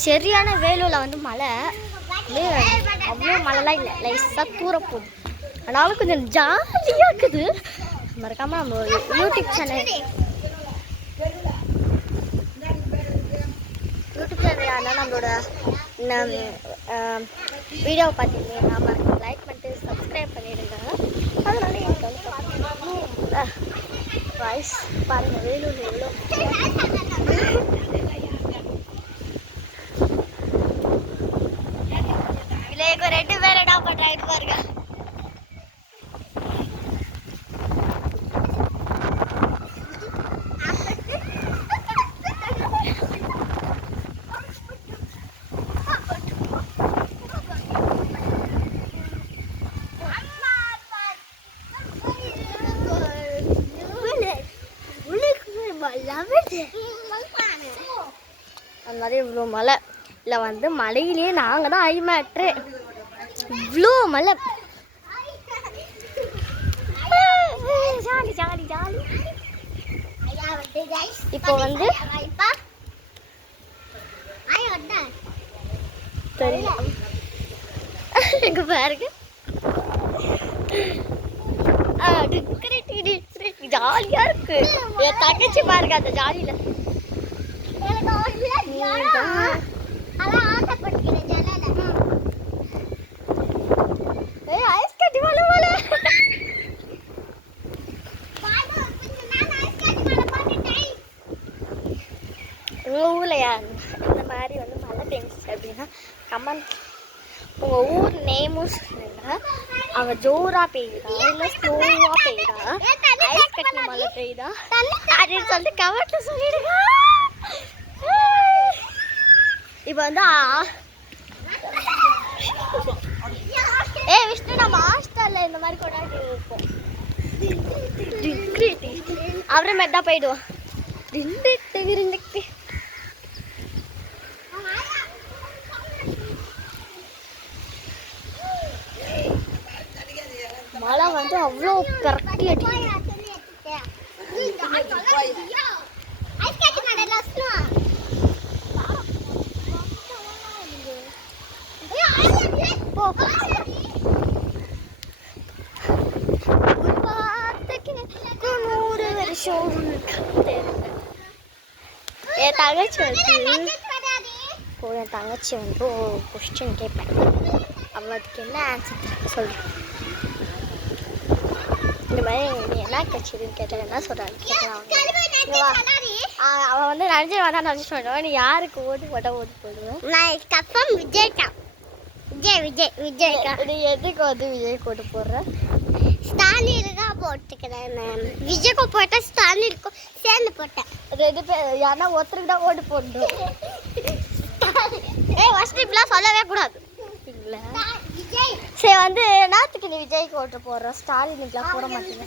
சரியான வேலூரில் வந்து மழை அவ்வளோ மழைலாம் இல்லை, லைஸாக தூர போகுது. அதனால கொஞ்சம் ஜாலியாக இருக்குது. மறக்காமல் நம்ம யூடியூப் சேனல் ஆனால் நம்மளோட வீடியோவை பார்த்தீங்கன்னா மறக்காம லைக் பண்ணிட்டு சப்ஸ்கிரைப் பண்ணிடுங்க. அதனால எனக்கு வந்து வாய்ஸ் பாருங்கள், வேலூர் எவ்வளோ ரெண்டு பேர் என்ன பண்ணுறாங்க பாருங்க. அந்த மாதிரி இவ்வளோ மழை இல்லை வந்து மழையிலேயே நாங்கள் தான் ஐமேட்ரு. இவ்வளோ மழை, ஜாலி ஜாலி ஜாலி. இப்போ வந்து தெரியும் எங்க பாருங்க, ஜாலியா இருக்கு. என் தங்கச்சி பாருங்க அந்த ஜாலியில. ஐஸ் கட்டி மழை போல. உங்க ஊர்லயா இந்த மாதிரி வந்து மழை பெஞ்சிச்சு அப்படின்னா கமெண்ட் உங்கள் ஊர் நேமும் சொல்லுங்க. அவள் ஜோராக பெய்யுதா இல்லை ஸ்லோவாக பெய்யுதா, ஐஸ் கட்டி மழை பெய்யுதா அப்படின்னு சொல்லிட்டு கமெண்ட்டில் சொல்லிடுங்க. இப்போ வந்து விஷ்ணு நம்ம ஹாஸ்டலில் இந்த மாதிரி கொண்டாடி இருப்போம். அப்புறமேட்டு தான் போயிடுவோம். மழை வந்து அவ்வளோ கரெக்டி அடிக்கும். என் தங்கச்சி வந்து கொஸ்டின் கேட்பேன், அவளுக்கு என்ன ஆன்சர் சொல்றேன். இந்த மாதிரி நீ என்ன கட்சின்னு கேட்டால் என்ன சொல்கிறாங்க கேட்கலாம். அவன் வந்து நடிச்சு வந்தா நடிச்சு சொல்லுவான். நீ யாருக்கு ஓட்டு போட்டால் ஓட்டு போடுவேன்? நான் கன்ஃபார்ம் விஜய் தான். விஜய் நீ எதுக்கு வந்து விஜய் ஓட்டு போடுற? ஸ்டாலின் தான் போட்டுக்கிறேன். விஜய்க்கு போட்டால் ஸ்டாலினுக்கும் சேர்ந்து போட்டேன். ரெண்டு பேர் யாருன்னா ஒருத்தருக்கு தான் ஓட்டு போடணும். ஃபர்ஸ்ட் இப்படிலாம் சொல்லவே கூடாது. சரி வந்து என்னத்துக்கு நீ விஜய்க்கு ஓட்டு போடுற, ஸ்டாலினுக்குலாம் போட மாட்டேங்க.